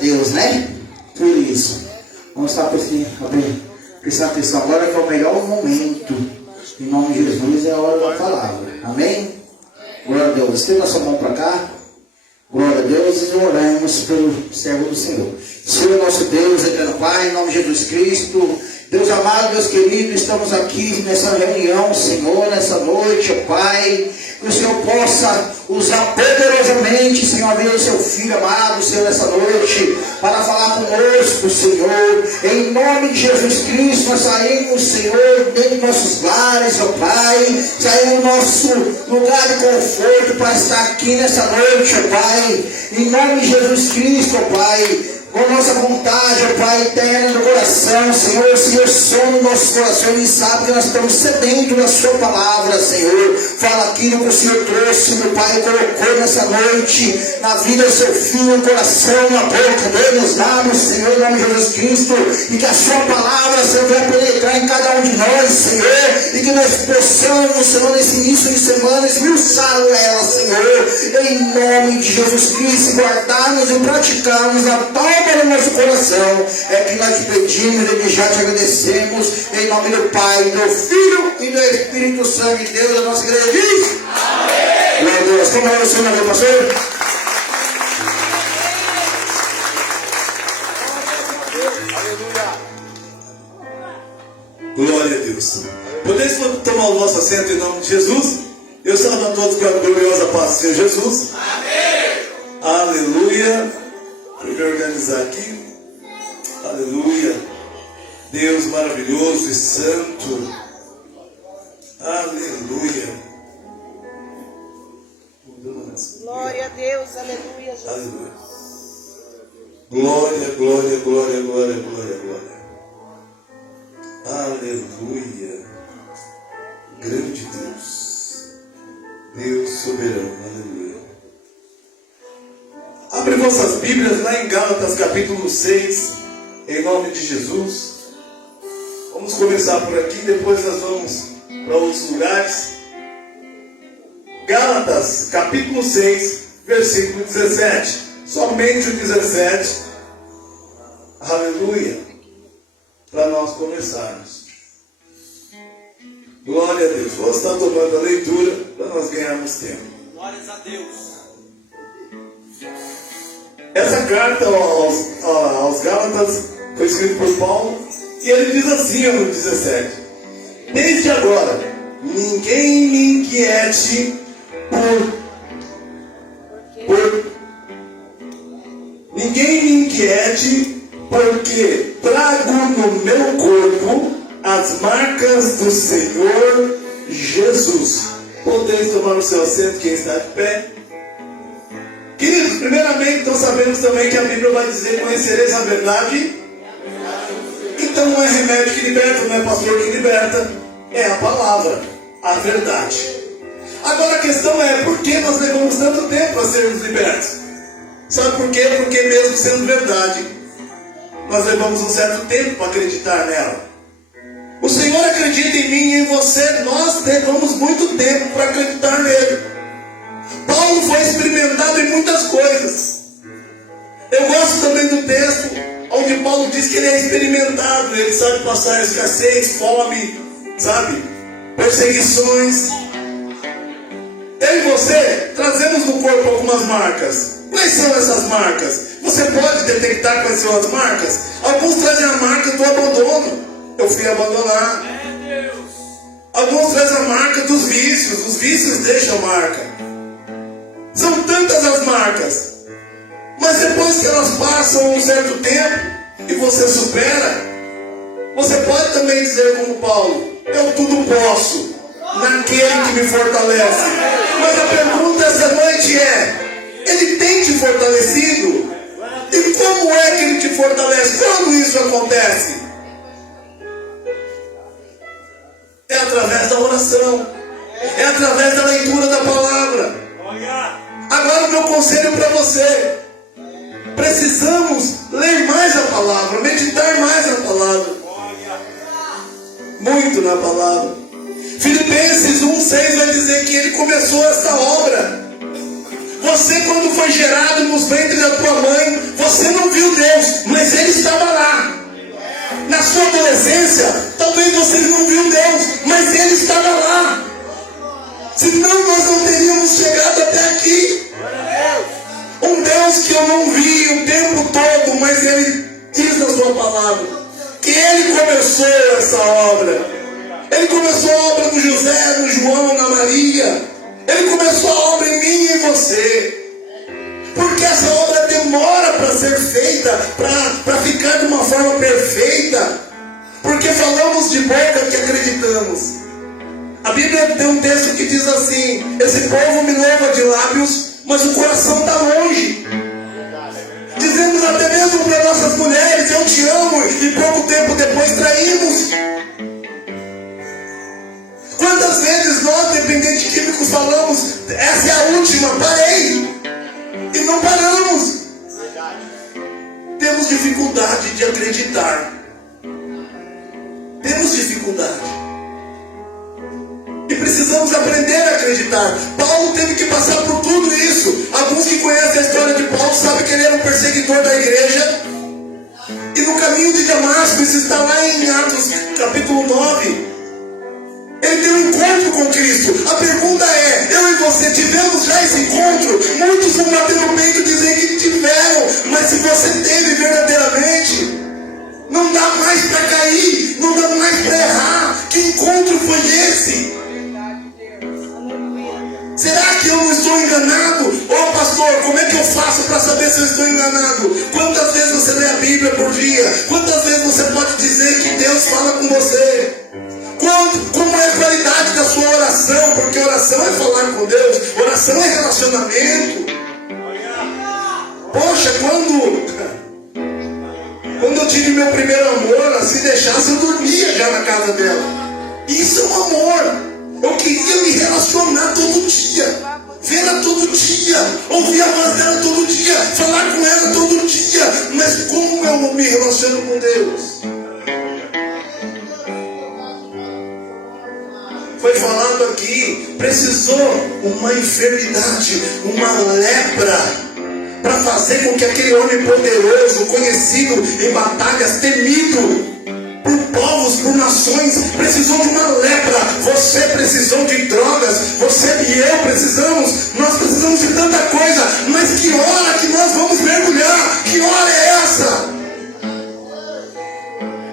Deus, né? Por isso. Vamos estar prestando atenção agora, que é o melhor momento. Em nome de Jesus é a hora da palavra. Amém? Glória a Deus. Estenda a sua mão para cá. Glória a Deus, e oramos pelo servo do Senhor. Senhor nosso Deus, eterno Pai, em nome de Jesus Cristo, Deus amado, Deus querido, estamos aqui nessa reunião, Senhor, nessa noite, ó Pai, que o Senhor possa usar poderosamente, Senhor, o seu filho amado, Senhor, nessa noite, para falar conosco, Senhor, em nome de Jesus Cristo. Nós saímos, Senhor, dentro dos nossos lares, ó Pai, saímos do nosso lugar de conforto para estar aqui nessa noite, ó Pai, em nome de Jesus Cristo, ó Pai, com nossa vontade, ó Pai, eterna no coração, Senhor, Senhor, som no nosso coração, e sabe que nós estamos sedentos da sua palavra, Senhor. Fala aquilo que o Senhor trouxe, meu Pai, colocou nessa noite, na vida do seu filho, no coração, na boca dele, nos lábios, Senhor, em nome de Jesus Cristo, e que a sua palavra, Senhor, venha penetrar em cada um de nós, Senhor, e que nós possamos, Senhor, nesse início de semana, esmiuçar ela, Senhor, em nome de Jesus Cristo, guardarmos e praticarmos a palavra no nosso coração. É que nós te pedimos e já te agradecemos, em nome do Pai, do Filho e do Espírito Santo de Deus. A nossa igreja diz amém. Glória a Deus. Como é o seu nome, pastor? Glória a Deus. Podemos tomar o nosso assento em nome de Jesus? Eu saúdo a todos com a gloriosa paz do Senhor Jesus. Amém. Aleluia. Vou me organizar aqui. Aleluia. Deus maravilhoso e santo. Aleluia. Glória a Deus, aleluia, Jesus. Aleluia. Glória, glória, glória, glória, glória, glória. Aleluia. Grande Deus. Deus soberano. Aleluia. Abre vossas Bíblias lá em Gálatas capítulo 6, em nome de Jesus. Vamos começar por aqui, depois nós vamos para outros lugares. Gálatas capítulo 6, versículo 17. Somente o 17. Aleluia. Para nós começarmos. Glória a Deus. Vou estar tomando a leitura para nós ganharmos tempo. Glórias a Deus. Essa carta aos Gálatas foi escrita por Paulo, e ele diz assim no 17: desde agora, ninguém me inquiete ninguém me inquiete, porque trago no meu corpo as marcas do Senhor Jesus. Podeis tomar o seu assento, quem está de pé. Queridos, primeiramente, então sabemos também que a Bíblia vai dizer: conhecereis a verdade. Então não é remédio que liberta, não é pastor que liberta, é a palavra, a verdade. Agora a questão é: por que nós levamos tanto tempo para sermos libertos? Sabe por quê? Porque mesmo sendo verdade, nós levamos um certo tempo para acreditar nela. O Senhor acredita em mim e em você, nós levamos muito tempo para acreditar nele. Paulo foi experimentado em muitas coisas. Eu gosto também do texto onde Paulo diz que ele é experimentado. Ele sabe passar escassez, fome, sabe, perseguições. Eu e você trazemos no corpo algumas marcas. Quais são essas marcas? Você pode detectar quais são as marcas? Alguns trazem a marca do abandono. Eu fui abandonar. Alguns trazem a marca dos vícios. Os vícios deixam marca. São tantas as marcas. Mas depois que elas passam um certo tempo e você supera, você pode também dizer como Paulo: eu tudo posso naquele que me fortalece. Mas a pergunta essa noite é: ele tem te fortalecido? E como é que ele te fortalece? Quando isso acontece? É através da oração. É através da leitura da palavra. Agora o meu conselho para você: precisamos ler mais a palavra, meditar mais na palavra. Muito na palavra. Filipenses 1,6 vai dizer que ele começou essa obra. Você, quando foi gerado nos ventres da tua mãe, você não viu um Deus que eu não vi o tempo todo, mas Ele diz na sua palavra que Ele começou essa obra. Ele começou a obra no José, no João, na Maria. Ele começou a obra em mim e em você. Porque essa obra demora para ser feita, para ficar de uma forma perfeita. Porque falamos de boca que acreditamos. A Bíblia tem um texto que diz assim: esse povo me louva de lábios, mas o coração está longe. Dizemos até mesmo para nossas mulheres: eu te amo, e pouco tempo depois traímos. Quantas vezes nós, dependentes químicos, falamos: essa é a última, parei, e não paramos. Temos dificuldade de acreditar. Temos dificuldade. E precisamos aprender a acreditar. Paulo teve que passar por tudo isso. Alguns que conhecem a história de Paulo sabem que ele era um perseguidor da igreja. E no caminho de Damasco, isso está lá em Atos capítulo 9. Ele tem um encontro com Cristo. A pergunta é: eu e você tivemos já esse encontro? Muitos vão bater no peito e dizer que tiveram. Mas se você teve verdadeiramente, não dá mais para cair, não dá mais para errar. Que encontro foi esse? Será que eu não estou enganado? Ô pastor, como é que eu faço para saber se eu estou enganado? Quantas vezes você lê a Bíblia por dia? Quantas vezes você pode dizer que Deus fala com você? Como é a qualidade da sua oração? Porque oração é falar com Deus, oração é relacionamento. Poxa, quando eu tive meu primeiro amor, se deixasse eu dormia já na casa dela. Isso é um amor. Eu queria me relacionar todo dia, vê-la todo dia, ouvir a voz dela todo dia, falar com ela todo dia. Mas como eu me relaciono com Deus? Foi falado aqui, precisou uma enfermidade, uma lepra, para fazer com que aquele homem poderoso, conhecido em batalhas, temido por povos, por nações, precisou de uma lepra. Você precisou de drogas, você e eu precisamos, nós precisamos de tanta coisa. Mas que hora que nós vamos mergulhar? Que hora é essa?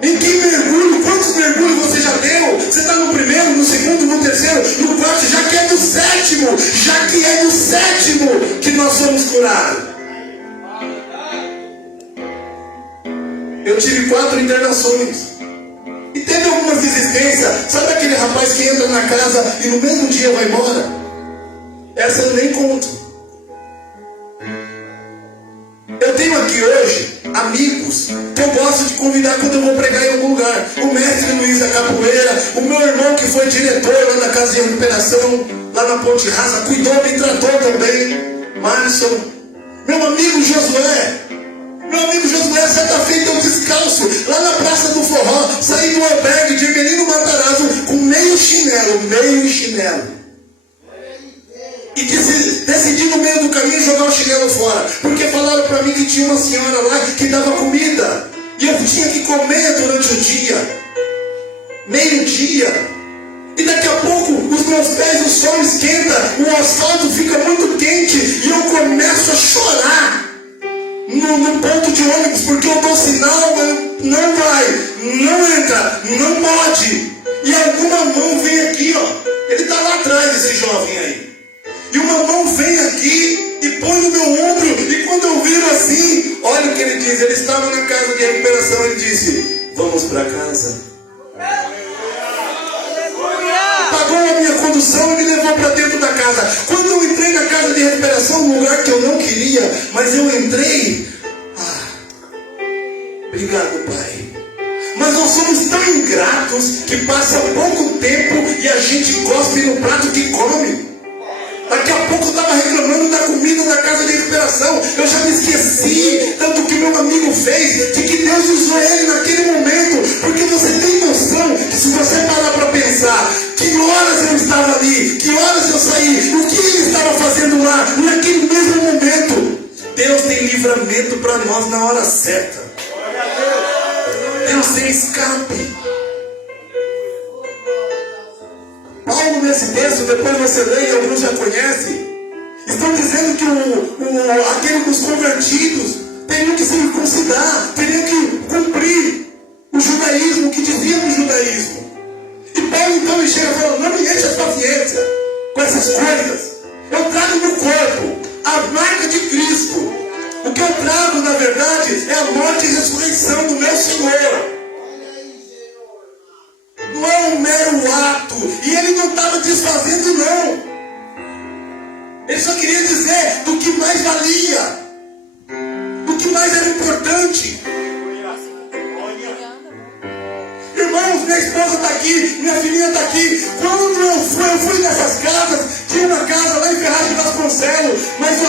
Em que mergulho? Quantos mergulhos você já deu? Você está no primeiro, no segundo, no terceiro, no quarto, já que é no sétimo, já que é no sétimo que nós somos curados. Eu tive 4 internações. E teve algumas desistências. Sabe aquele rapaz que entra na casa e no mesmo dia vai embora? Essa eu nem conto. Eu tenho aqui hoje amigos que eu gosto de convidar quando eu vou pregar em algum lugar. O mestre Luiz da Capoeira, o meu irmão que foi diretor lá da Casa de Recuperação, lá na Ponte Rasa, cuidou, me tratou também. Márcio, meu amigo Josué. Meu amigo Josué, certa feita eu descalço, lá na Praça do Forró, saí do albergue de Menino Matarazzo com meio chinelo. E decidi no meio do caminho jogar o chinelo fora, porque falaram para mim que tinha uma senhora lá que dava comida, e eu tinha que comer durante o dia, meio-dia. E daqui a pouco os meus pés, o sol esquenta, o asfalto fica muito quente, e eu começo a chorar no ponto de ônibus, porque eu dou sinal, não vai, não entra, não pode. E alguma mão vem aqui, ó. Ele está lá atrás, esse jovem aí. E uma mão vem aqui e põe no meu ombro. E quando eu viro assim, olha o que ele diz. Ele estava na casa de recuperação. Ele disse: vamos para casa. Pagou a minha condução e me levou para dentro da casa. Quando eu entrei na casa de recuperação, um lugar que eu não queria, mas eu entrei. Obrigado, Pai. Mas nós somos tão ingratos que passa pouco tempo e a gente cospe no prato que come. Daqui a pouco eu estava reclamando da comida da casa de recuperação. Eu já me esqueci tanto que meu amigo fez, de que Deus usou ele naquele momento. Porque você tem noção que se você parar para pensar, que horas eu estava ali, que horas eu saí, o que ele estava fazendo lá, naquele mesmo momento. Deus tem livramento para nós na hora certa. Deus tem escape. Paulo nesse texto, depois você lê e alguns já conhecem, Estão dizendo que os convertidos teriam que se circuncidar, teriam que cumprir o judaísmo, o que dizia no judaísmo. E Paulo então ele chega e fala: não me enche a paciência com essas coisas. Eu trago no corpo a marca de Cristo. O que eu trago, na verdade, é a morte e ressurreição do meu Senhor. Não é um mero ato. E ele não estava desfazendo, não. Ele só queria dizer do que mais valia, do que mais era importante. Irmãos, minha esposa está aqui, minha filhinha está aqui. Quando eu fui nessas casas, tinha uma casa lá em Ferraz de Vasconcelos, mas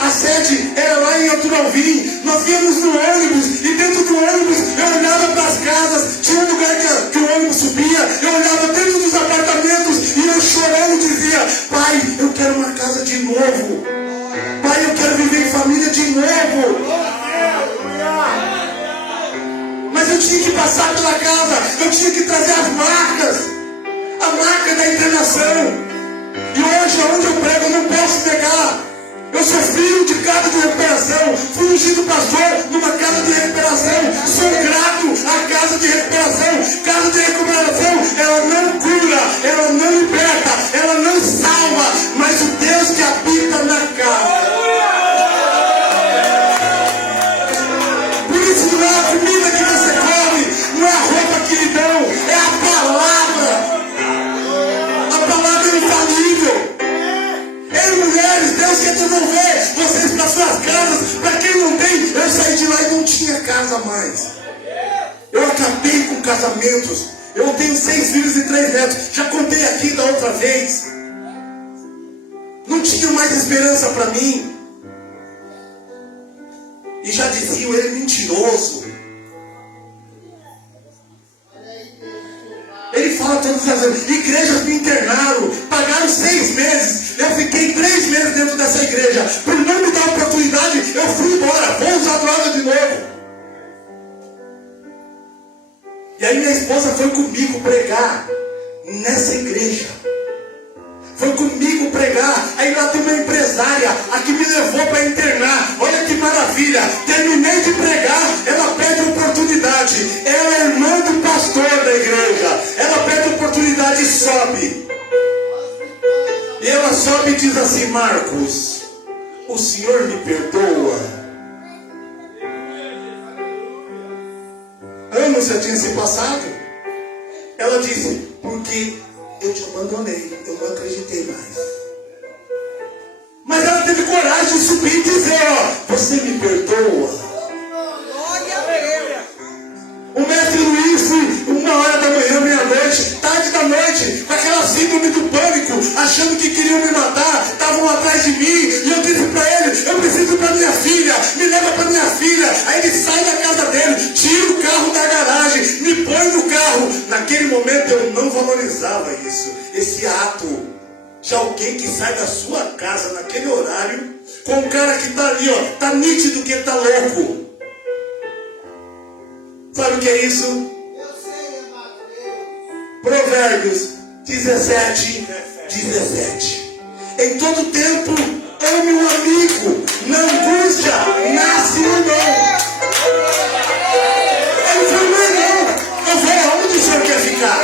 a sede era lá em Alto Alvim. Nós íamos no ônibus, e dentro do ônibus eu olhava para as casas, tinha um lugar que o ônibus subia, eu olhava dentro dos apartamentos e eu chorando dizia: pai, eu quero uma casa de novo. Pai, eu quero viver em família de novo. Mas eu tinha que passar pela casa, eu tinha que trazer as marcas, a marca da internação. E hoje, onde eu prego, eu não posso negar. Eu sou filho de casa de recuperação, fui ungido pastor numa casa de recuperação, sou grato à casa de recuperação. Casa de recuperação, ela não cura, ela não liberta, ela não salva, mas o Deus que habita na casa. Por isso não é a comida que você come, não é a roupa que lhe dão, é a palavra. A palavra é infalível. Ei, mulheres, Deus quer devolver vocês para suas casas. Para quem não tem, eu saí de lá e não tinha casa mais. Eu acabei com casamentos. Eu tenho 6 filhos e 3 netos. Já contei aqui da outra vez. Não tinha mais esperança para mim. E já diziam, ele é mentiroso. Ele fala todas as vezes: igrejas me internaram, pagaram 6 meses, eu fiquei 3 meses dentro dessa igreja. Por não me dar oportunidade, eu fui embora, vou usar droga de novo. E aí minha esposa foi comigo pregar nessa igreja. Foi comigo pregar. Aí lá tem uma empresária, a que me levou para internar. Olha que maravilha. Terminei de pregar, ela pede oportunidade. Ela é irmã do pastor da igreja. Ela pede oportunidade e sobe. E ela sobe e diz assim: Marcos, o senhor me perdoa? Anos já tinha se passado. Ela disse: porque eu te abandonei, eu não acreditei mais. Mas ela teve coragem de subir e dizer: ó, você me perdoa? O mestre Luiz, 1h da manhã, meia-noite, tarde da noite, com aquela síndrome do pânico, achando que queriam me matar, estavam atrás de mim, e eu disse para ele: eu preciso para minha filha, me leva para minha filha. Aí ele sai da casa dele, tira o carro da garagem, me põe no carro. Naquele momento eu não valorizava isso, esse ato de alguém que sai da sua casa naquele horário, com um cara que está ali, ó, está nítido que ele está louco. Sabe o que é isso? Provérbios 17, 17. Em todo tempo, ame um amigo, na angústia, nasce um irmão. Ele falou: não, eu vou aonde o senhor quer ficar.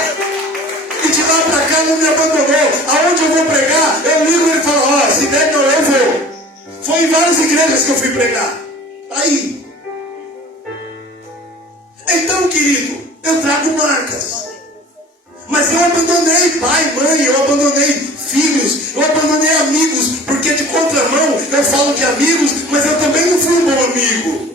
E de lá para cá não me abandonou. Aonde eu vou pregar, eu ligo e ele fala: ó, se der não, eu vou. Foi em várias igrejas que eu fui pregar. Aí. Então, querido, eu trago marcas. Mas eu abandonei pai, mãe, eu abandonei filhos, eu abandonei amigos, porque de contramão eu falo de amigos, mas eu também não fui um bom amigo.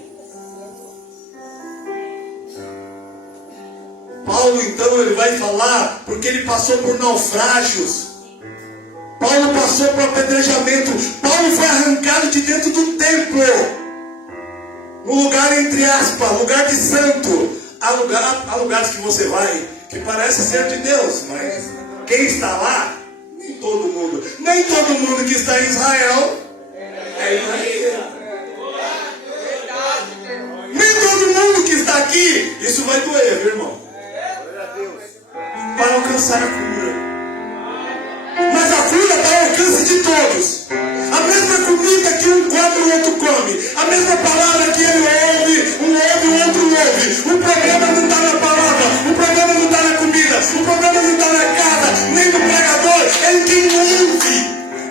Paulo então ele vai falar, porque ele passou por naufrágios. Paulo passou por apedrejamento. Paulo foi arrancado de dentro do templo. No lugar, entre aspas, lugar de santo. Há lugares que você vai que parece ser de Deus, mas quem está lá, nem todo mundo. Nem todo mundo que está em Israel é israelita. Nem todo mundo que está aqui, isso vai doer, viu, irmão? Para alcançar a cura. Mas a cura está ao alcance de todos. A mesma mesma comida que um come, o outro come. A mesma palavra que ele ouve, um ouve, o outro ouve. O problema não está na palavra, o problema não está na comida, o problema não está na casa, nem no pregador, é em quem ouve.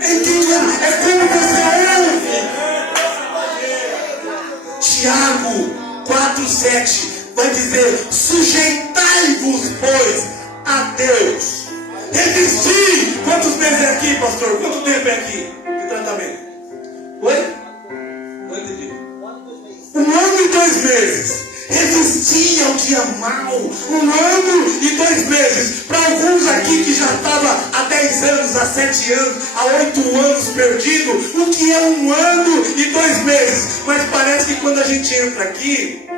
Em quem ouve, é como você ouve. Tiago 4,7 vai dizer: sujeitai-vos, pois, a Deus. Resisti. Quantos meses é aqui, pastor? Quanto tempo é aqui de tratamento? Oi? Não entendi. 1 ano e 2 meses. Resisti ao dia mau. 1 ano e 2 meses. Para alguns aqui que já estava há 10 anos, há 7 anos, há 8 anos perdido, o que é 1 ano e 2 meses? Mas parece que quando a gente entra aqui,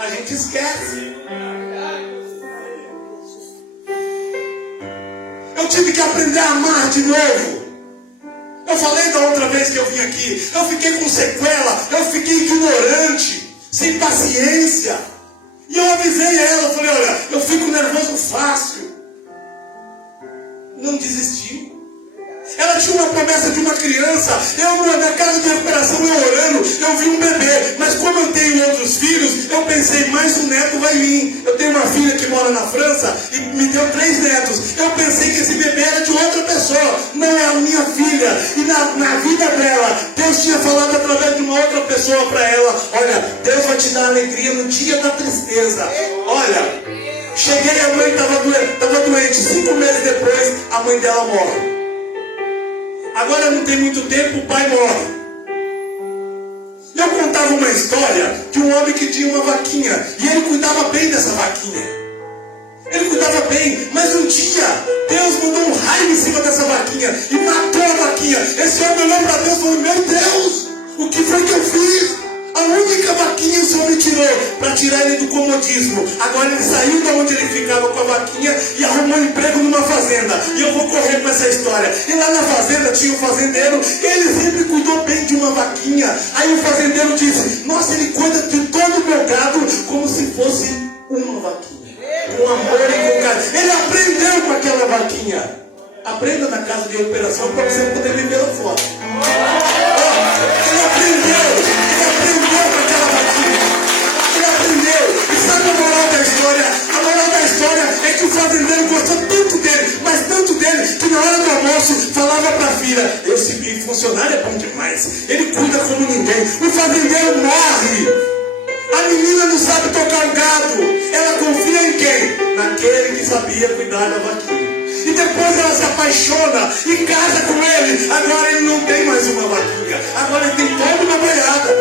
a gente esquece. Eu tive que aprender a amar de novo. Eu falei da outra vez que eu vim aqui, eu fiquei com sequela, eu fiquei ignorante, sem paciência. E eu avisei ela, eu falei: olha, eu fico nervoso fácil. Não desisti. Ela tinha uma promessa de uma criança. Eu, na casa de recuperação, eu orando, eu vi um bebê. Mas como eu tenho outros filhos, eu pensei: mais um neto vai vir. Eu tenho uma filha que mora na França e me deu 3 netos. Eu pensei que esse bebê era de outra pessoa. Não é a minha filha. E na vida dela, Deus tinha falado através de uma outra pessoa para ela: olha, Deus vai te dar alegria no dia da tristeza. Olha, cheguei, a mãe estava doente. 5 meses depois, a mãe dela morre. Agora não tem muito tempo, o pai morre. Eu contava uma história de um homem que tinha uma vaquinha, e ele cuidava bem dessa vaquinha. Ele cuidava bem, mas um dia Deus mandou um raio em cima dessa vaquinha e matou a vaquinha. Esse homem olhou para Deus e falou: meu Deus, o que foi que eu fiz? A única vaquinha o Senhor me tirou, para tirar ele do comodismo. Agora ele saiu da onde ele ficava com a vaquinha e arrumou um emprego numa fazenda. E eu vou correr com essa história. E lá na fazenda tinha um fazendeiro, ele sempre cuidou bem de uma vaquinha. Aí o fazendeiro disse: nossa, ele cuida de todo o meu gado como se fosse uma vaquinha, com amor e com carinho. Ele aprendeu com aquela vaquinha. Aprenda na casa de recuperação para você poder viver lá fora. Ele aprendeu com aquela vaquinha. Ele aprendeu. E sabe a moral da história? A moral da história é que o fazendeiro gostou tanto dele, mas tanto dele, que na hora do almoço falava para a filha: esse funcionário é bom demais, ele cuida como ninguém. O fazendeiro morre. A menina não sabe tocar um gado. Ela confia em quem? Naquele que sabia cuidar da vaquinha. E depois ela se apaixona e casa com ele. Agora ele não tem mais uma vaquinha, agora ele tem toda uma boiada.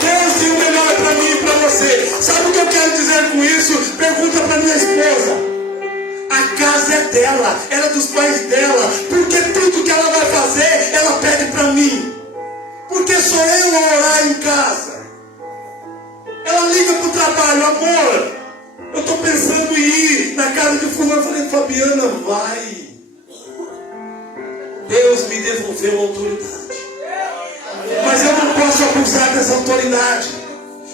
Deus tem o melhor para mim e para você. Sabe o que eu quero dizer com isso? Pergunta para minha esposa. A casa é dela, era dos pais dela. Porque tudo que ela vai fazer, ela pede para mim. Porque sou eu a orar em casa. Ela liga para o trabalho: amor, eu estou pensando em ir na casa de fulano. Eu falei: Fabiana, vai. Deus me devolveu a autoridade, mas eu não posso abusar dessa autoridade.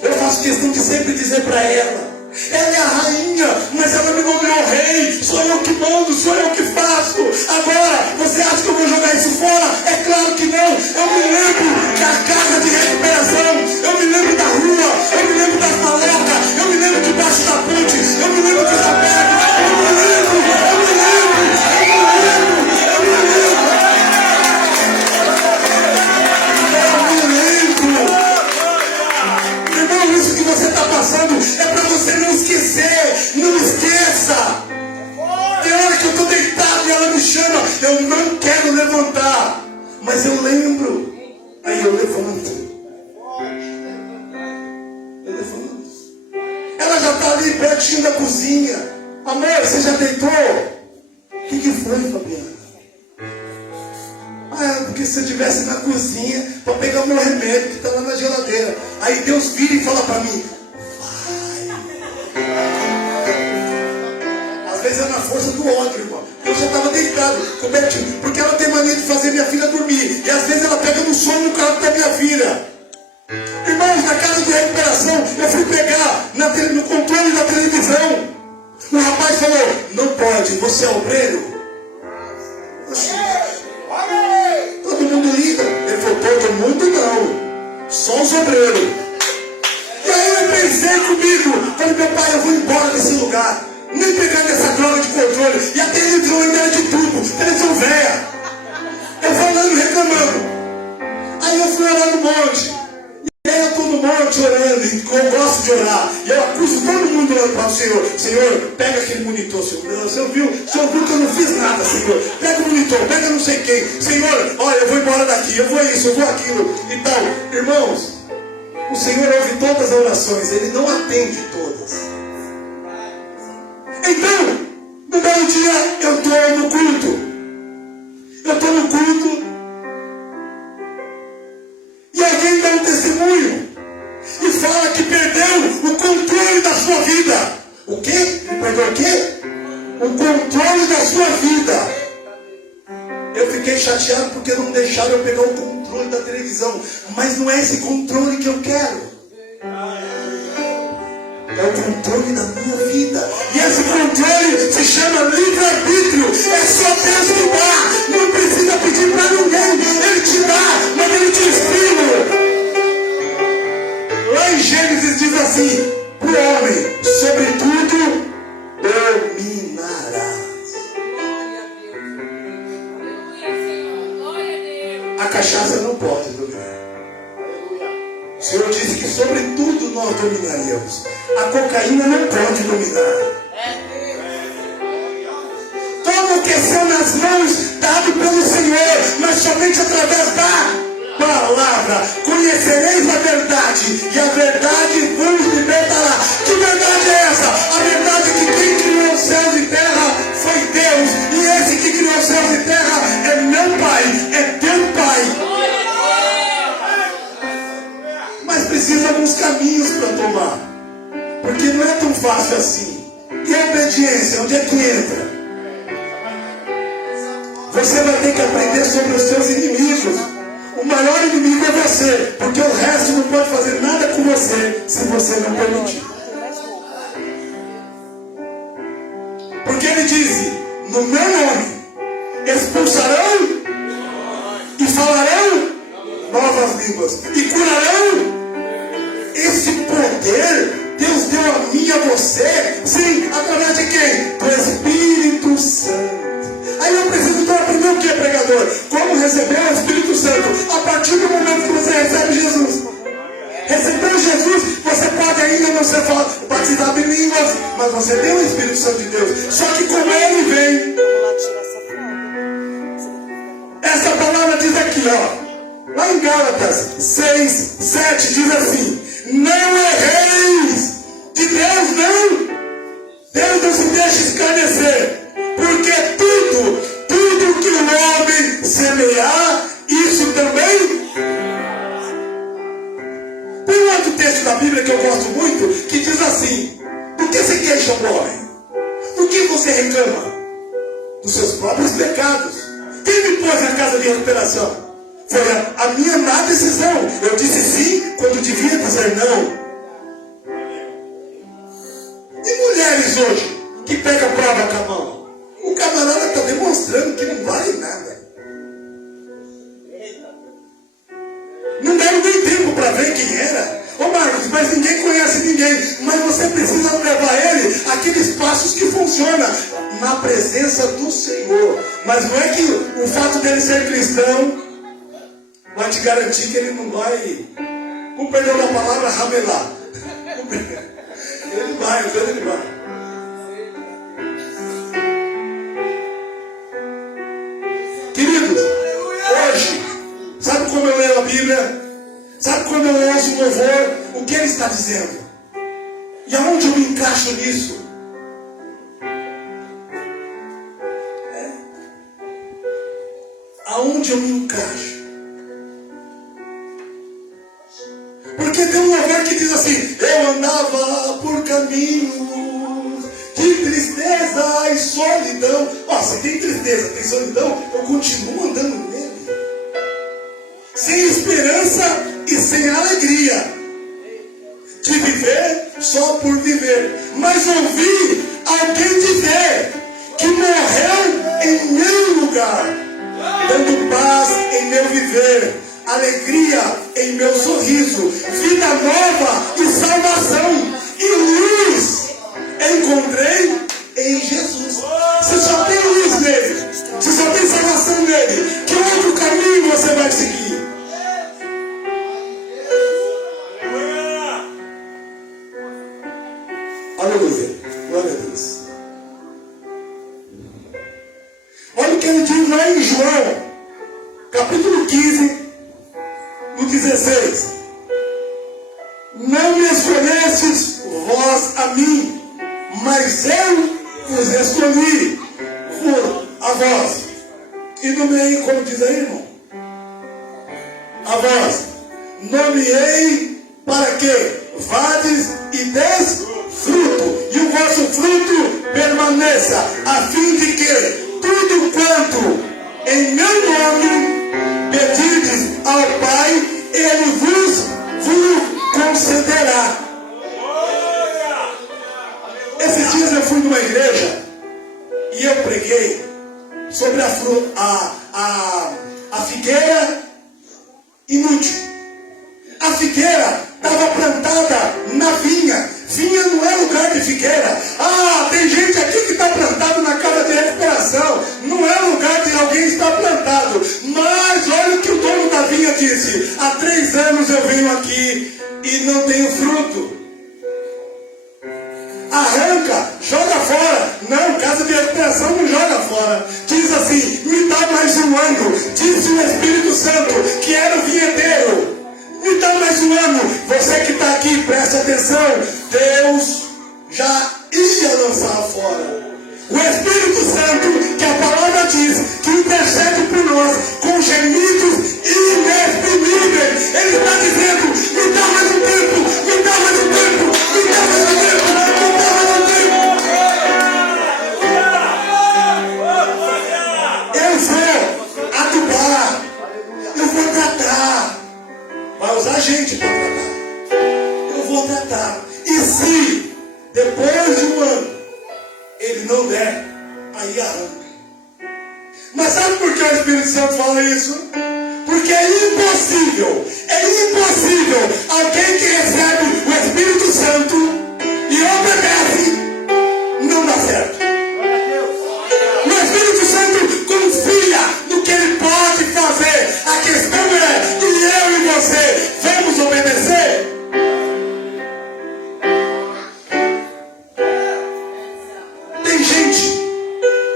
Eu faço questão de sempre dizer para ela: ela é a rainha, mas ela me nomeou rei. Sou eu que mando, sou eu que faço. Agora, você acha que eu vou jogar isso fora? É claro que não. Eu me lembro da casa de recuperação, eu me lembro da rua, eu me lembro das malocas, eu me lembro debaixo da ponte, eu me lembro dos abertos, eu me lembro. Irmão, isso que você está passando é para você não esquecer. Não esqueça. Tem hora que eu estou deitado e ela me chama, eu não quero levantar, mas eu lembro. Aí eu levanto. Ela já está ali pertinho da cozinha. Amor, você já deitou? O que foi, Fabiana? Porque se eu estivesse na cozinha para pegar o meu remédio que está lá na geladeira. Aí Deus vira e fala para mim: vai. Às vezes é na força do ódio, irmão. Eu já estava deitado, cobertinho, porque ela tem mania de fazer minha filha dormir. E às vezes ela pega no sono no carro da minha filha. Irmãos, na casa de recuperação, eu fui pegar no controle da televisão. O rapaz falou: não pode, você é obreiro? Só os obreiros. E aí eu pensei comigo, falei, meu pai, eu vou embora desse lugar. Nem pegar nessa droga de controle. E a televisão ainda era de tubo, televisão velha. Eu falando, reclamando. Aí eu fui orar no monte. E aí eu estou no monte orando, e eu gosto de orar. E eu acuso todo mundo orando para o Senhor. Senhor, pega aquele monitor, Senhor. O senhor viu que eu não fiz nada, Senhor. Pega o monitor, pega não sei quem. Senhor, olha, eu vou embora daqui, eu vou isso, eu vou aquilo. Então, irmãos, o Senhor ouve todas as orações, Ele não atende todas. Então, no belo dia, eu estou no culto. Eu estou no culto. E alguém dá um testemunho. E fala que perdeu o controle da sua vida. O quê? Ele perdeu o quê? O controle da sua vida. Eu fiquei chateado porque não deixaram eu pegar o controle da televisão. Mas não é esse controle que eu quero. É o controle da minha vida. E esse controle se chama livre-arbítrio. É só Deus que dá. Não precisa pedir para ninguém. Ele te dá, mas Ele te ensina. Lá em Gênesis diz assim: para o homem, sobretudo, dominará. A cachaça não pode dominar. O Senhor disse que sobre tudo nós dominaríamos. A cocaína não pode dominar. Toma o que são nas mãos dado pelo Senhor, mas somente através da palavra. Conhecereis a verdade, e a verdade vos libertará. Que verdade é essa? A verdade é que quem criou os céus e terra foi Deus. E esse que criou os céus e terra é meu Pai, é teu Pai. Mas precisa de alguns caminhos para tomar. Porque não é tão fácil assim. E a obediência, onde é que entra? Você vai ter que aprender sobre os seus inimigos. O maior inimigo é você. Porque o resto não pode fazer nada com você se você não permitir. Porque ele diz: no meu nome expulsarão e falarão novas línguas e curarão. Esse poder Deus deu a mim e a você, sim, através de quem? Do Espírito Santo. Aí eu preciso então aprender o que, pregador? Como receber o Espírito Santo? A partir do momento que você recebe Jesus. Recebeu Jesus, você pode ainda não ser batizado em línguas, mas você tem o Espírito Santo de Deus. Só que como ele vem, essa palavra diz aqui, ó, lá em Gálatas 6, 7, diz assim: não erreis de Deus, não. Deus não se deixa escarnecer, porque tudo que o homem semear, isso também. Tem um outro texto da Bíblia que eu gosto muito, que diz assim: do que se queixa o homem? Do que você reclama? Dos seus próprios pecados. Quem me pôs na casa de recuperação? Foi a minha má decisão. Eu disse sim quando devia dizer não. E mulheres hoje que pegam a prova com a mão? O camarada está demonstrando que não vale nada. Não deram nem tempo para ver quem era. Ô Marcos, mas ninguém conhece ninguém. Mas você precisa levar ele àqueles passos que funcionam na presença do Senhor. Mas não é que o fato dele ser cristão vai te garantir que ele não vai, com perdão da palavra, ramelar. Ele vai, às vezes ele vai. Queridos, hoje, sabe como eu leio a Bíblia? Sabe quando eu ouço o louvor? O que ele está dizendo? E aonde eu me encaixo nisso? Aonde eu me encaixo? Porque tem um louvor que diz assim: eu andava por caminhos de tristeza e solidão. Se tem tristeza, tem solidão, eu continuo andando nele. Sem esperança e sem alegria de viver só por viver. Mas ouvi alguém dizer que morreu em meu lugar, dando paz em meu viver. alegria em meu sorriso, vida nova e salvação, e luz encontrei em Jesus. Se só tem luz nele, se só tem salvação nele, que outro caminho você vai seguir? Aleluia, glória a Deus. Olha o que ele diz lá em João, capítulo 15, no 16. Não me escolhestes vós a mim, mas eu vos escolhi a vós. E nomeei, como diz aí, irmão? A vós. Nomeei para que vades e des fruto, e o vosso fruto permaneça, a fim de que tudo quanto em meu nome pedirdes ao Pai, Ele vos concederá. Esses dias eu fui numa igreja e eu preguei sobre a figueira inútil. A figueira estava plantada na vinha. Vinha não é lugar de figueira. Ah, tem gente aqui que está plantado na casa de recuperação. Não é lugar de alguém estar plantado. Mas olha o que o dono da vinha disse: há 3 anos eu venho aqui e não tenho fruto. Arranca, joga fora. Não, casa de recuperação não joga fora. Diz assim: me dá mais um ano. Disse o Espírito Santo, que era o vinheteiro. Me dá mais um ano. Você que está aqui, preste atenção. Deus já ia lançar fora. O Espírito Santo, que a palavra diz, que intercede por nós com gemidos inexprimíveis. Ele está dizendo: me dá mais um tempo, me dá mais um tempo, me dá mais um tempo, me dá mais um tempo. Eu vou adubar, eu vou tratar. Vai usar gente para tratar. Eu vou tratar. E se depois de um ano ele não der, aí arranca. Mas sabe por que o Espírito Santo fala isso? Porque é impossível alguém que recebe o Espírito Santo e obedece, não dá certo. O Espírito Santo confia no que ele pode fazer. A questão é: e eu e você vamos obedecer? Tem gente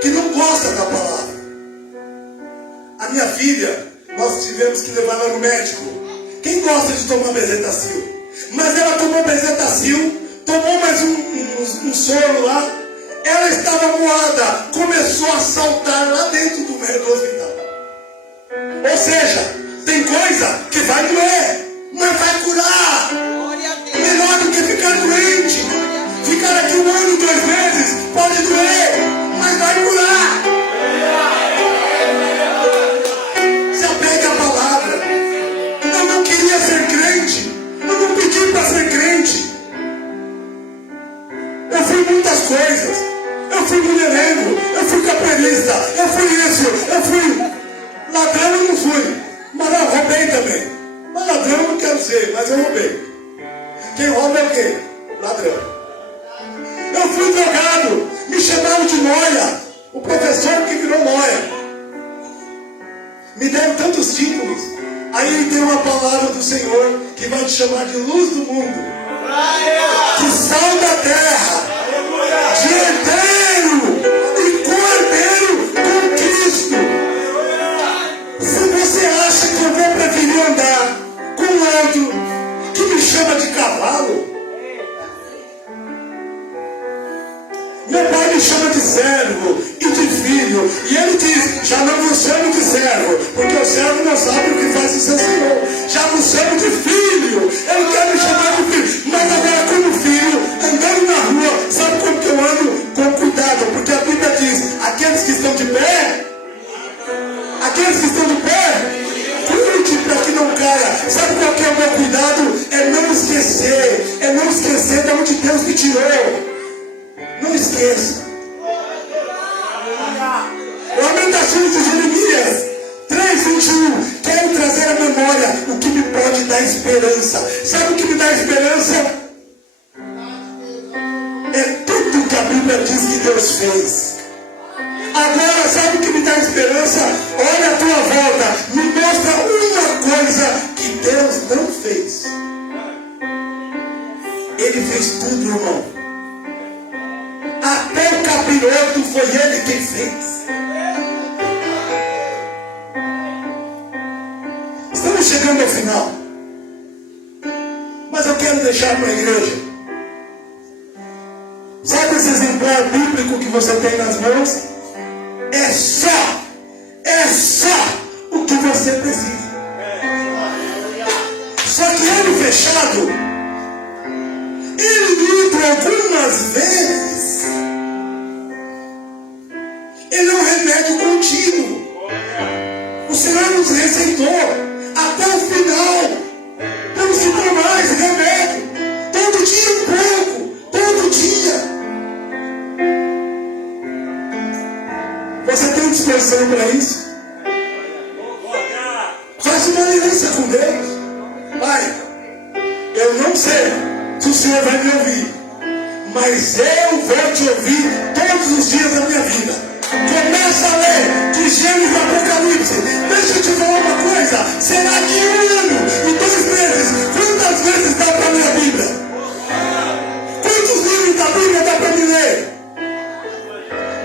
que não gosta da palavra. A minha filha, nós tivemos que levar ela no médico. Quem gosta de tomar bezetacil? Mas ela tomou bezetacil, tomou mais um soro lá. Ela estava moada, começou a saltar lá dentro do hospital. Ou seja, tem coisa que vai doer, mas vai curar. Melhor do que ficar doente. Ficar aqui 1 ano, 2 meses, pode doer, mas vai curar. Se apegue à palavra. Eu não queria ser crente, eu não pedi para ser crente. Eu fui muitas coisas. Eu fui mulherengo, eu fui capoeirista, eu fui isso, eu fui ladrão, eu não fui, mas eu roubei também. Mas ladrão eu não quero ser, mas eu roubei. Quem rouba é o quê? Ladrão. Eu fui drogado, me chamaram de noia, o professor que virou noia. Me deram tantos títulos. Aí tem uma palavra do Senhor que vai te chamar de luz do mundo, de sal da terra, de herdeiro e cordeiro com Cristo. Se você acha que eu vou preferir andar com outro que me chama de cavalo, meu pai me chama de servo e de filho. E ele diz: já não vos chamo de servo, porque o servo não sabe o que faz o seu senhor. Já vos chamo de filho. Ele quer me chamar de filho. Mas agora, como filho, andando na rua, sabe como que eu ando? Com cuidado, porque a Bíblia diz: aqueles que estão de pé, cuide para que não caia. Sabe qual que é o meu cuidado? É não esquecer de onde Deus me tirou. Não esqueça. Lamentações de Jeremias 3:21. Quero trazer à memória esperança. Sabe o que me dá esperança? É tudo que a Bíblia diz que Deus fez. Agora, sabe o que me dá esperança? Olha a tua volta, me mostra uma coisa que Deus não fez. Ele fez tudo, irmão. Até o capiroto foi Ele quem fez. Estamos chegando ao final. Mas eu quero deixar para a igreja. Sabe esse exemplar bíblico que você tem nas mãos? É só o que você precisa. Só que ele fechado, ele lido algumas vezes, ele é um remédio contínuo. O Senhor nos receitou até o final. Temos que tomar esse remédio. Todo dia um pouco. Todo dia. Você tem disposição para isso? Faça uma aliança com Deus. Pai, eu não sei se o Senhor vai me ouvir, mas eu vou te ouvir todos os dias da minha vida. Começa a ler de Gênesis e Apocalipse. Deixa eu te falar uma coisa. Será que 1 ano e 2 meses, quantas vezes dá para ler a Bíblia? Quantos livros da Bíblia dá para me ler?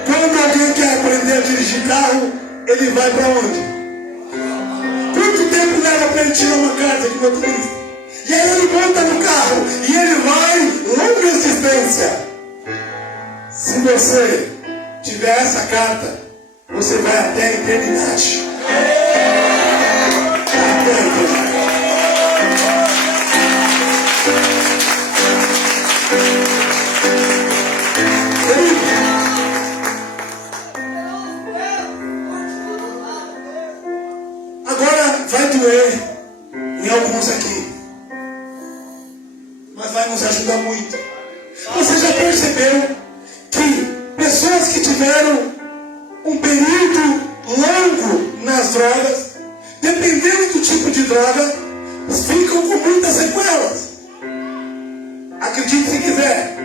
Quando alguém quer aprender a dirigir carro, ele vai para onde? Quanto tempo leva para ele tirar uma carta de motorista? E aí ele monta no carro e ele vai longas distâncias. Se você tiver essa carta, você vai até a eternidade. Até a eternidade. Agora vai doer em alguns aqui, mas vai nos ajudar muito. Você já percebeu que pessoas que tiveram um período longo nas drogas, dependendo do tipo de droga, ficam com muitas sequelas? Acredite se quiser,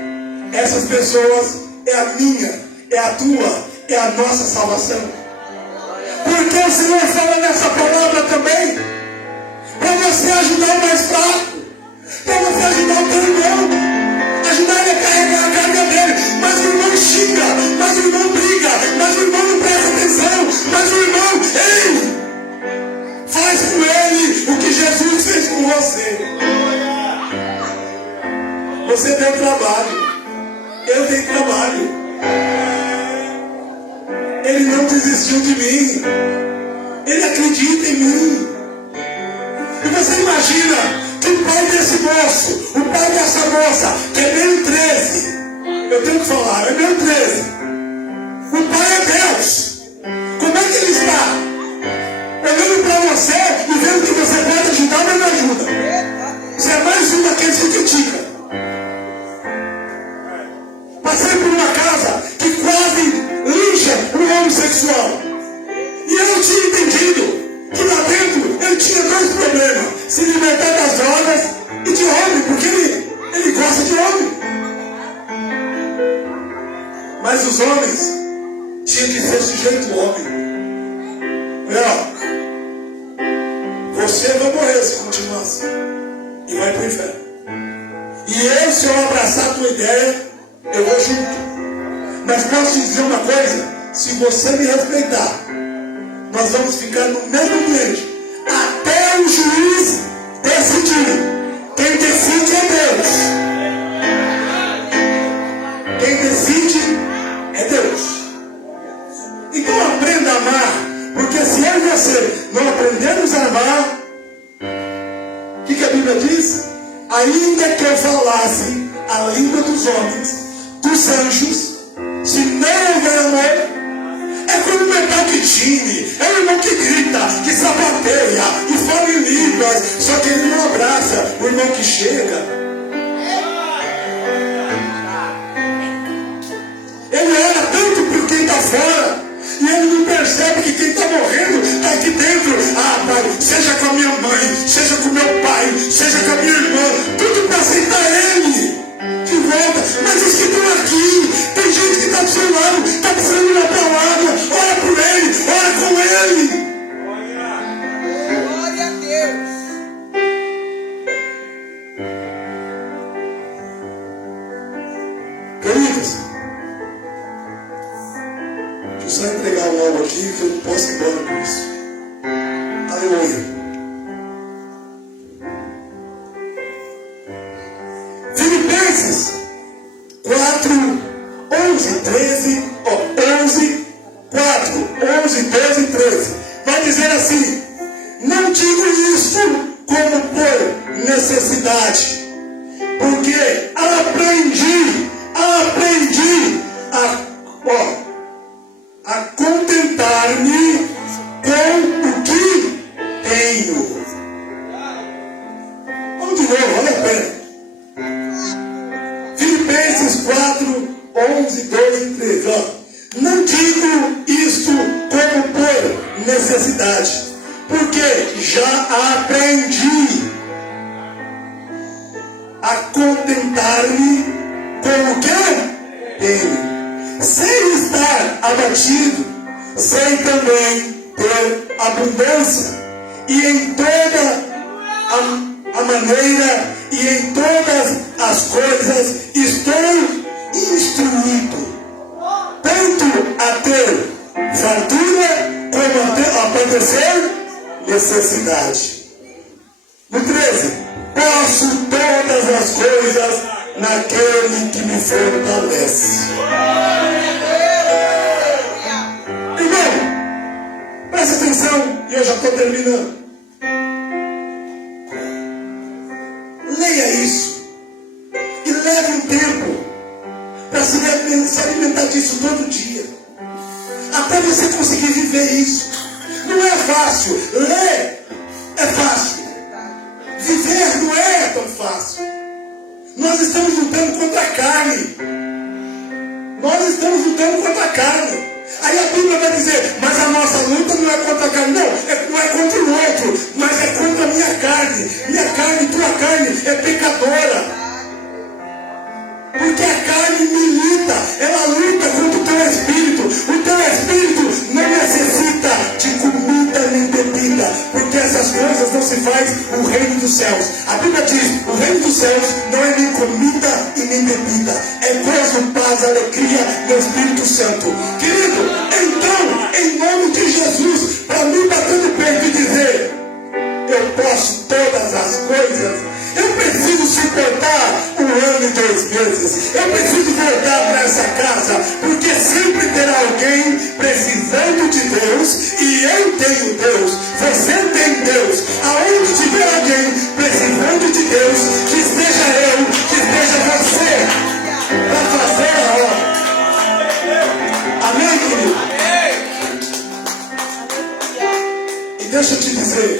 essas pessoas é a minha, é a tua, é a nossa salvação. Porque o Senhor fala nessa palavra também, para você ajudar o mais fraco, para você ajudar o teu irmão, ajudar ele a carregar a carga dele. Mas o irmão xinga, mas o irmão briga, mas o irmão não presta atenção, mas o irmão, ei, faz com ele o que Jesus fez com você. Você tem trabalho, eu tenho trabalho. Ele não desistiu de mim. Ele acredita em mim. E você imagina que o pai desse moço, o pai dessa moça, que é meio 13, eu tenho que falar, é meio 13. O pai é Deus. Como é que ele está? Olhando para você e vendo que você pode ajudar, mas não ajuda. Você é mais um daqueles que critica. Passei por uma casa que quase lincha um homossexual. E eu tinha entendido que lá dentro ele tinha 2 problemas: se libertar das drogas e de homem, porque ele gosta de homem. Mas os homens tinham que ser sujeito ao homem. Não. Você vai morrer se continuar assim. E vai para o inferno. E eu, se eu abraçar a tua ideia, eu vou junto. Mas posso te dizer uma coisa: se você me respeitar, nós vamos ficar no mesmo ambiente até o juiz decidir. Quem decide é Deus. Quem decide é Deus. Então aprenda a amar, porque se eu e você não aprendermos a amar, o que a Bíblia diz? Ainda que eu falasse a língua dos homens, dos anjos, se não houver amor, é como um metal que tine, é o irmão que grita, que sapateia, e fala em línguas, só que ele não abraça o irmão que chega. Ele ora tanto por quem está fora, e ele não percebe que quem está morrendo está aqui dentro. Ah, Pai, seja com a minha mãe, seja com meu pai, seja Lucas, deixa eu só entregar algo aqui que eu não posso ir embora com isso. Aleluia. Filipenses 4, 11, 13, 11, 4, 11, 12 e 13. Vai dizer assim: não digo isso como por necessidade, porque aprendi a contentar-me com o que tenho. Vamos de novo, vale a pena. Filipenses 4, 11, 12 e 13. Não digo isto como por necessidade, porque já aprendi a contentar-me com o que tenho. Sem estar abatido, sei também ter abundância, e em toda a maneira e em todas as coisas estou instruído, tanto a ter fartura como a padecer necessidade. No 13, posso todas as coisas naquele que me fortalece. Irmão, presta atenção, e eu já estou terminando. Leia isso e leve um tempo para se alimentar disso todo dia, até você conseguir viver isso. Não é fácil. Ler é fácil, viver não é tão fácil. Nós estamos lutando contra a carne. Aí a Bíblia vai dizer: mas a nossa luta não é contra a carne. Não é contra o outro, mas é contra a minha carne. Minha carne, tua carne é pecadora. Porque a carne milita, ela luta contra o teu espírito. O teu espírito não necessita de comida nem bebida, porque essas coisas não se faz o reino dos céus. A Bíblia diz: o reino dos céus não é nem comida e nem bebida, é gozo, paz, alegria no Espírito Santo. Querido, então, em nome de Jesus, para mim bater no peito e dizer: eu posso todas as coisas, eu preciso suportar 1 ano e 2 meses. Eu preciso voltar para essa casa, porque sempre terá alguém precisando de Deus, e eu tenho Deus, você tem Deus. Aonde tiver alguém precisando de Deus, que esteja eu, que esteja você, para fazer a obra. Amém, querido? E deixa eu te dizer,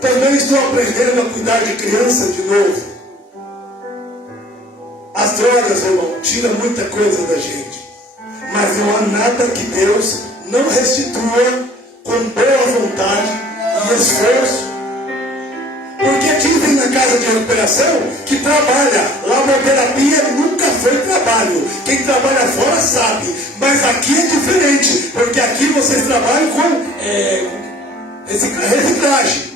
também estou aprendendo a cuidar de criança de novo. As drogas, irmão, tiram muita coisa da gente, mas não há nada que Deus não restitua com boa vontade e esforço. Porque dizem na casa de recuperação que trabalha, laboterapia nunca foi trabalho. Quem trabalha fora sabe, mas aqui é diferente, porque aqui vocês trabalham com reciclagem.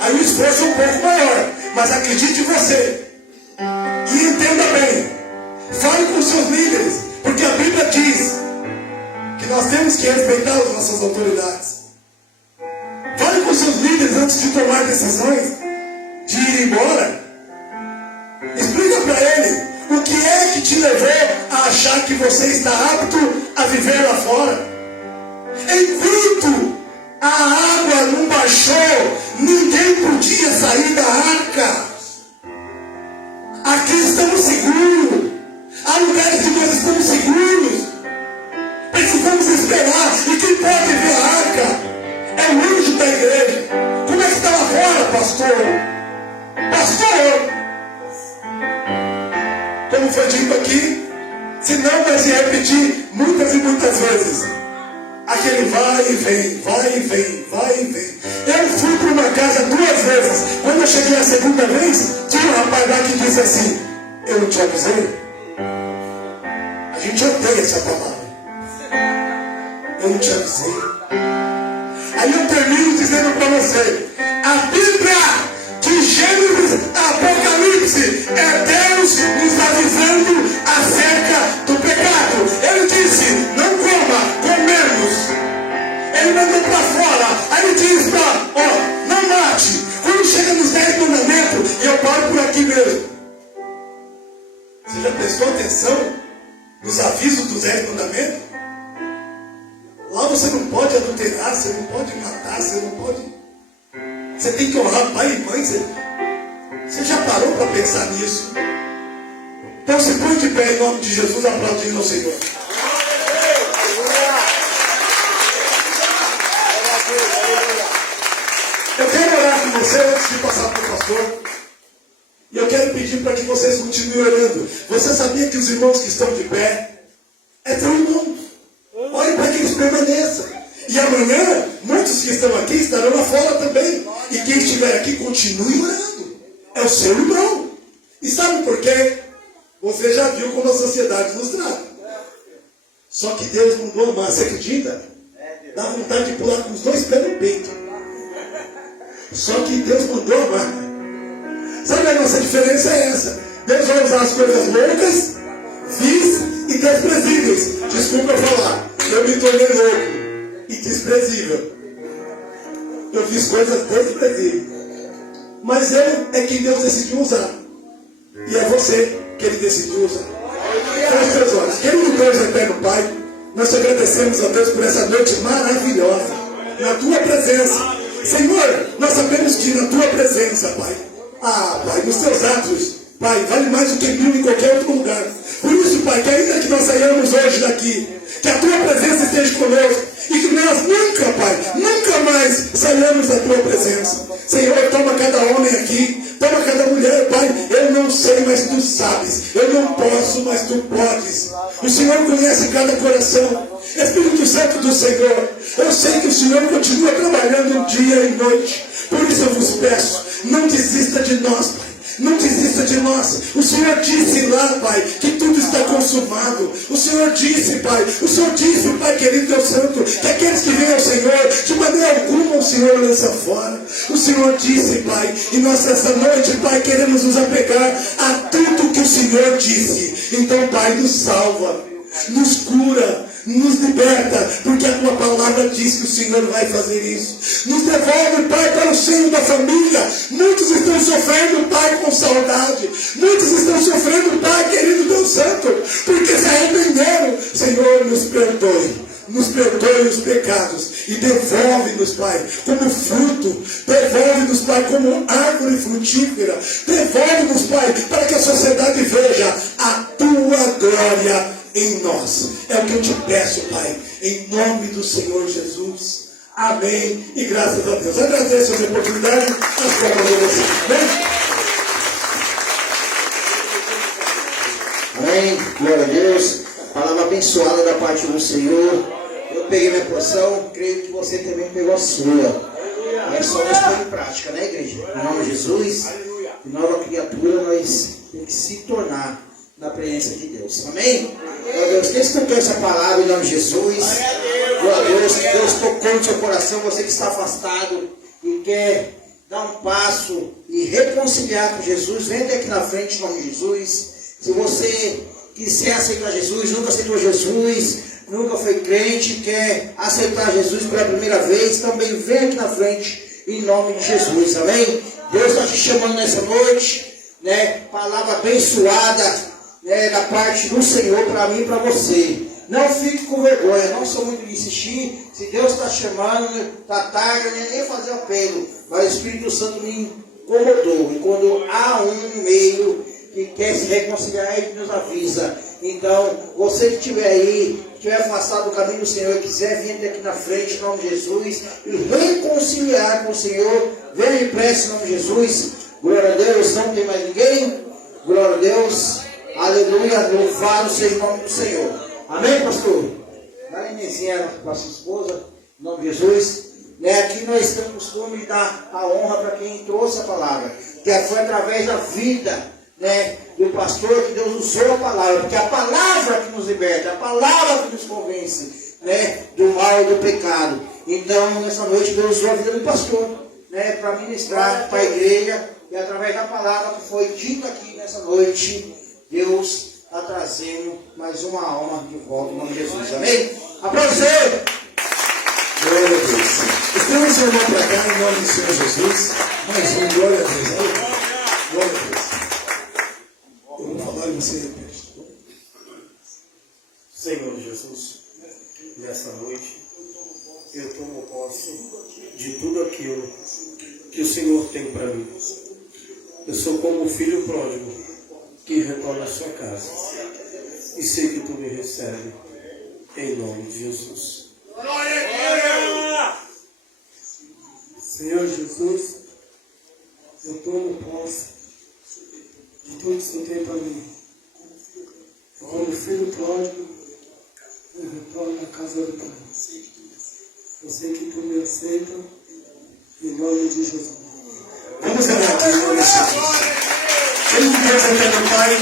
Aí o esforço é um pouco maior, mas acredite em você. E entenda bem, fale com seus líderes, porque a Bíblia diz que nós temos que respeitar as nossas autoridades. Fale com seus líderes antes de tomar decisões de ir embora. Explica para ele o que é que te levou a achar que você está apto a viver lá fora. Enquanto a água não baixou, ninguém podia sair da arca. Aqui estamos seguros. Há lugares que nós estamos seguros. Precisamos esperar. E quem pode ver a arca é o anjo da igreja. Como é que está lá fora, pastor? Pastor! Como foi dito aqui, se não vai se repetir muitas e muitas vezes. Aquele vai e vem, vai e vem, vai e vem. Eu fui para uma casa 2 vezes. Quando eu cheguei a segunda vez, tinha um rapaz lá que disse assim: eu não te avisei? A gente odeia essa palavra. Eu não te avisei. Aí eu termino dizendo para você: a Bíblia de Gênesis a Apocalipse é Deus nos avisando acerca prestou atenção nos avisos dos 10 mandamentos? Lá você não pode adulterar, você não pode matar, você não pode... Você tem que honrar pai e mãe. Você já parou para pensar nisso? Então se põe de pé em nome de Jesus, aplaudindo ao Senhor. Eu quero orar com você antes de passar para o pastor. E eu quero pedir para que vocês continuem orando. Você sabia que os irmãos que estão de pé é teu irmão? Ore para que eles permaneçam. E amanhã, muitos que estão aqui estarão lá fora também. E quem estiver aqui, continue orando. É o seu irmão. E sabe por quê? Você já viu como a sociedade nos trata. Só que Deus mandou amar. Você acredita? Dá vontade de pular com os 2 pés no peito. Só que Deus mandou amar. Sabe a nossa diferença é essa? Deus vai usar as coisas loucas, vis e desprezíveis. Desculpa falar. Eu me tornei louco e desprezível. Eu fiz coisas desprezíveis. Mas é quem Deus decidiu usar. E é você que Ele decidiu usar. Feche seus olhos. Querido Deus eterno Pai, nós te agradecemos a Deus por essa noite maravilhosa. Na tua presença. Senhor, nós sabemos que na tua presença, Pai. Pai, nos teus atos, Pai, vale mais do que 1000 em qualquer outro lugar. Por isso, Pai, que ainda que nós saiamos hoje daqui, que a tua presença esteja conosco e que nós nunca, Pai, nunca mais saiamos da tua presença. Senhor, toma cada homem aqui, toma cada mulher, Pai. Eu não sei, mas tu sabes. Eu não posso, mas tu podes. O Senhor conhece cada coração. Espírito Santo do Senhor, eu sei que o Senhor continua trabalhando dia e noite. Por isso eu vos peço, não desista de nós, Pai. Não desista de nós. O Senhor disse lá, Pai, que tudo está consumado. O Senhor disse, Pai, Pai querido Deus Santo, que aqueles que vêm ao Senhor, de maneira alguma o Senhor lança fora. O Senhor disse, Pai, e nós essa noite, Pai, queremos nos apegar a tudo que o Senhor disse. Então, Pai, nos salva, nos cura, nos liberta, porque a tua palavra diz que o Senhor vai fazer isso. Nos devolve, Pai, para o seio da família. Muitos estão sofrendo, Pai, com saudade. Muitos estão sofrendo, Pai, querido Deus Santo, porque se arrependeram. Senhor, nos perdoe os pecados e devolve-nos, Pai, como fruto. Devolve-nos, Pai, como árvore frutífera. Devolve-nos, Pai, para que a sociedade veja a tua glória em nós. É o que eu te peço, Pai, em nome do Senhor Jesus. Amém. E graças a Deus. Agradeço essa oportunidade. As palmas de vocês. Amém. Glória a Deus. Palavra abençoada da parte do Senhor. Eu peguei minha porção, creio que você também pegou a sua. É só nós pôr em prática, né, igreja? Em nome de Jesus, de nova criatura, nós temos que se tornar na presença de Deus. Amém? Glória a Deus. Quem escutou essa palavra em nome de Jesus? Glória a Deus. Que Deus tocou no seu coração. Você que está afastado e quer dar um passo e reconciliar com Jesus, vem até aqui na frente em nome de Jesus. Se você quiser aceitar Jesus, nunca aceitou Jesus, nunca foi crente, quer aceitar Jesus pela primeira vez, também vem aqui na frente em nome de Jesus. Amém? Deus está te chamando nessa noite, né? Palavra abençoada, né, da parte do Senhor para mim e para você. Não fique com vergonha, não sou muito de insistir. Se Deus está chamando, está tarde, nem fazer apelo. Mas o Espírito Santo me incomodou. E quando há um meio que quer se reconciliar, Ele nos avisa. Então, você que estiver aí, estiver afastado do caminho do Senhor e quiser vir aqui na frente, em nome de Jesus, e reconciliar com o Senhor, venha depressa em nome de Jesus. Glória a Deus, não tem mais ninguém. Glória a Deus. Aleluia, louvado seja o nome do Senhor. Amém, pastor? Dá Inezinha para sua esposa, em nome de Jesus. Né, aqui nós temos o costume de dar a honra para quem trouxe a palavra, que foi através da vida, né, do pastor que Deus usou a palavra, porque é a palavra que nos liberta, é a palavra que nos convence, né, do mal e do pecado. Então, nessa noite, Deus usou a vida do pastor, né, para ministrar para a igreja, e através da palavra que foi dita aqui nessa noite, Deus está trazendo mais uma alma de volta em nome de Jesus. Amém? Aplausos! Glória a Deus. Estamos seu irmão para cá em nome do Senhor Jesus. Mais um, glória a Deus. Glória a Deus. Eu vou falar e você repete. Eu sou como o filho pródigo que retorna à sua casa. E sei que tu me recebe. Em nome de Jesus. Senhor Jesus, eu tomo posse de tudo que você tem para mim. Eu, como filho pródigo, eu retorno à casa do Pai. Eu sei que tu me aceita, em nome de Jesus. Vamos orar aqui, em nome de Jesus. Querido Deus, eterno Pai,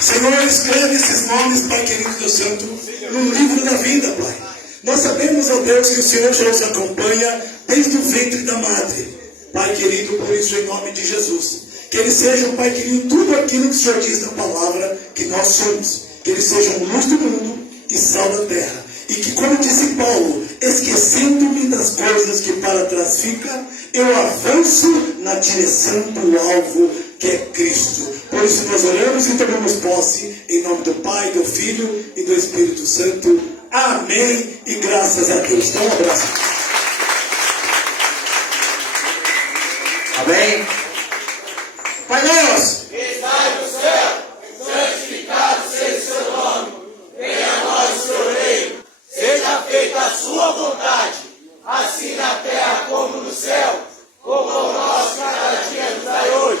Senhor, escreve esses nomes, Pai querido Deus Santo, no livro da vida, Pai. Nós sabemos, ó Deus, que o Senhor já os acompanha desde o ventre da madre. Pai querido, por isso, em nome de Jesus, que eles sejam, Pai querido, tudo aquilo que o Senhor diz na palavra que nós somos. Que eles sejam luz do mundo e sal da terra. E que, como disse Paulo, esquecendo-me das coisas que para trás ficam, eu avanço na direção do alvo que é Cristo. Por isso nós oramos e tomamos posse em nome do Pai, do Filho e do Espírito Santo. Amém e graças a Deus. Então um abraço. Amém? Pai nosso, Que estás no céu, santificado seja o seu nome. Venha a nós o seu reino. Seja feita a sua vontade, assim na terra como no céu. Como o nosso cada dia nos dai hoje.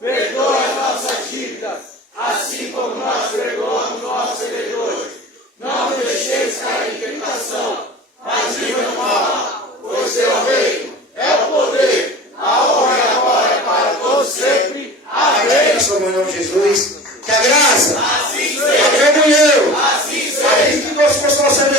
Perdoa as nossas dívidas, assim como nós perdoamos nossos devedores. Não nos deixeis cair em tentação, mas livra-nos do mal. Pois seu reino é o poder, a honra e a glória para todos sempre. Amém. em seu nome de Jesus, que a graça, Assim a seja. comunhão, Assim a seja. vida que nós possamos